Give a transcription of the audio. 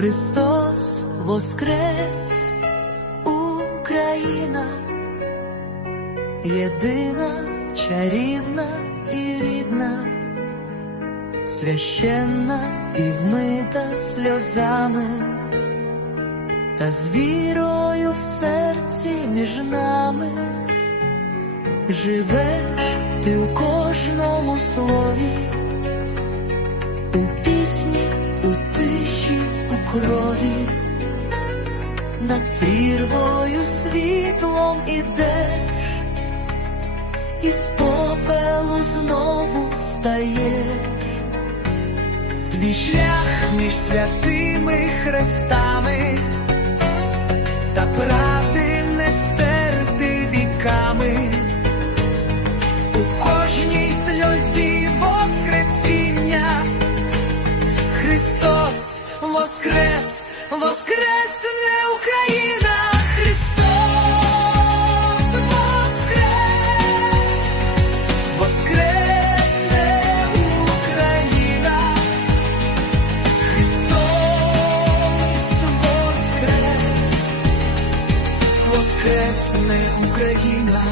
Христос воскрес, Україна, єдина, чарівна і рідна, священна і вмита сльозами, та з вірою в серці між нами живеш ти у кожному слові, крові, над прірвою світлом ідеш, і з попелу знову встаєш. Твій шлях між святими хрестами, та воскрес, воскресне Україна, Христос воскрес, воскресне Україна. Христос воскрес, воскресне Україна.